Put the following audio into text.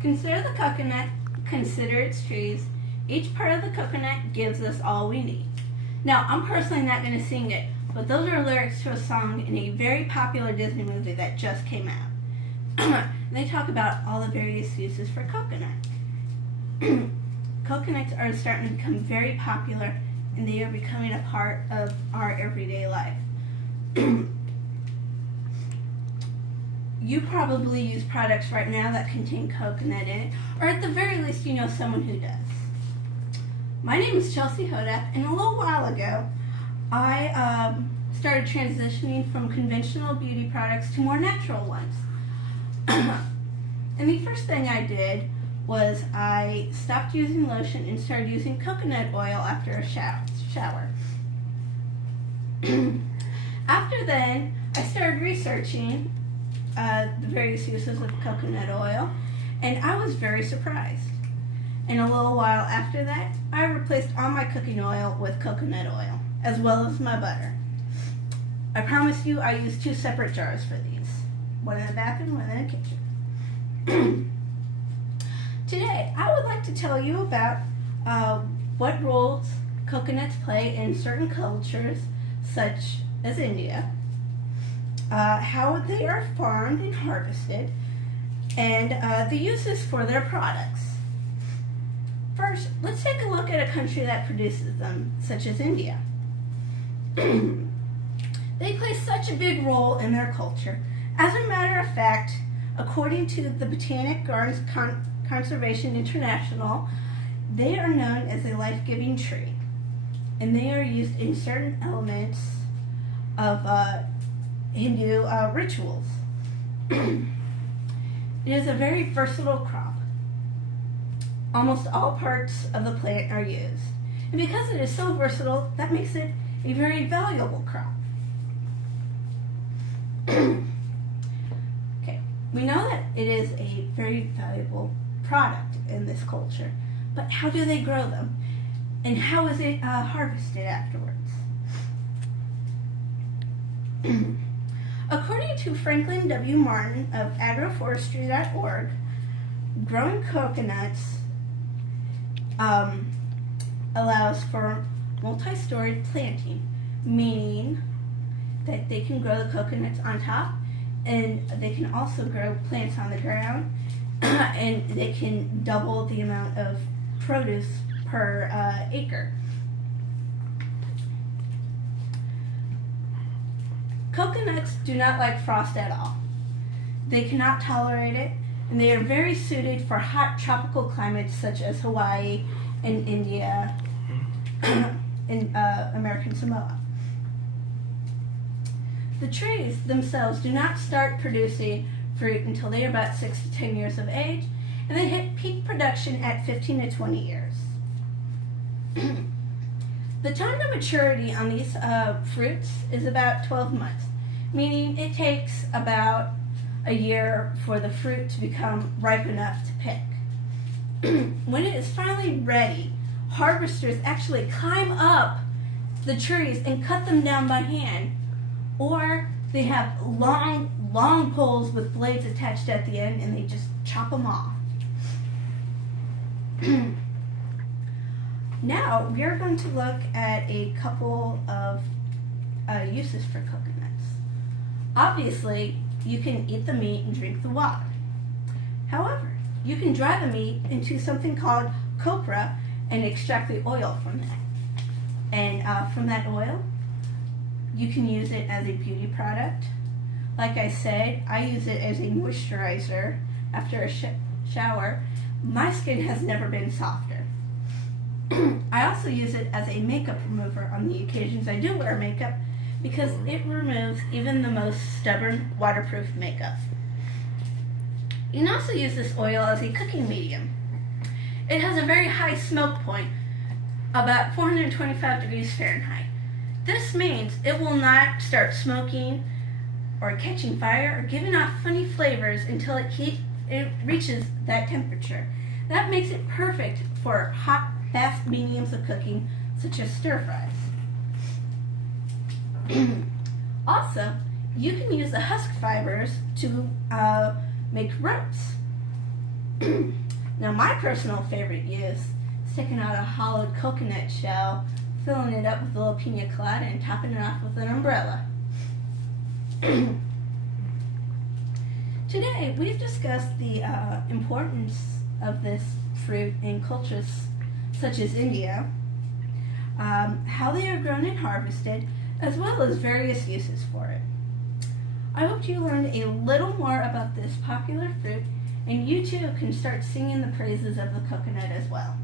Consider the coconut, consider its trees. Each part of the coconut gives us all we need. Now, I'm personally not going to sing it, but those are lyrics to a song in a very popular Disney movie that just came out. They talk about all the various uses for coconut. Coconuts are starting to become very popular, and they are becoming a part of our everyday life. You probably use products right now that contain coconut in it, or at the very least you know someone who does. My name is Chelsea Hodapp, and a little while ago I started transitioning from conventional beauty products to more natural ones. And the first thing I did was I stopped using lotion and started using coconut oil after a shower. After then, I started researching the various uses of coconut oil, and I was very surprised. And a little while after that, I replaced all my cooking oil with coconut oil, as well as my butter. I promise you I use 2 separate jars for these. One in the bathroom, one in the kitchen. Today, I would like to tell you about what roles coconuts play in certain cultures, such as India, how they are farmed and harvested, and the uses for their products. First, let's take a look at a country that produces them, such as India. They play such a big role in their culture. As a matter of fact, according to the Botanic Gardens Conservation International, they are known as a life-giving tree, and they are used in certain elements of Hindu rituals. It is a very versatile crop. Almost all parts of the plant are used, and because it is so versatile, that makes it a very valuable crop. Okay, we know that it is a very valuable product in this culture, but how do they grow them, and how is it harvested afterwards? According to Franklin W. Martin of agroforestry.org, growing coconuts allows for multi-storied planting, meaning that they can grow the coconuts on top, and they can also grow plants on the ground, and they can double the amount of produce per acre. Coconuts do not like frost at all. They cannot tolerate it, and they are very suited for hot tropical climates such as Hawaii and India and American Samoa. The trees themselves do not start producing fruit until they are about 6 to 10 years of age, and they hit peak production at 15 to 20 years. The time to maturity on these fruits is about 12 months, meaning it takes about a year for the fruit to become ripe enough to pick. When it is finally ready, harvesters actually climb up the trees and cut them down by hand, or they have long poles with blades attached at the end and they just chop them off. Now we are going to look at a couple of uses for coconuts. Obviously, you can eat the meat and drink the water. However, you can dry the meat into something called copra and extract the oil from that. And from that oil, you can use it as a beauty product. Like I said, I use it as a moisturizer after a shower. My skin has never been softer. I also use it as a makeup remover on the occasions I do wear makeup, because it removes even the most stubborn waterproof makeup. You can also use this oil as a cooking medium. It has a very high smoke point, about 425 degrees Fahrenheit. This means it will not start smoking or catching fire or giving off funny flavors until it reaches that temperature. That makes it perfect for hot, fast mediums of cooking, such as stir fries. Also, You can use the husk fibers to make ropes. Now, my personal favorite use is taking out a hollowed coconut shell, filling it up with a little pina colada, and topping it off with an umbrella. Today, we've discussed the importance of this fruit in cultures such as India, how they are grown and harvested, as well as various uses for it. I hope you learned a little more about this popular fruit, and you too can start singing the praises of the coconut as well.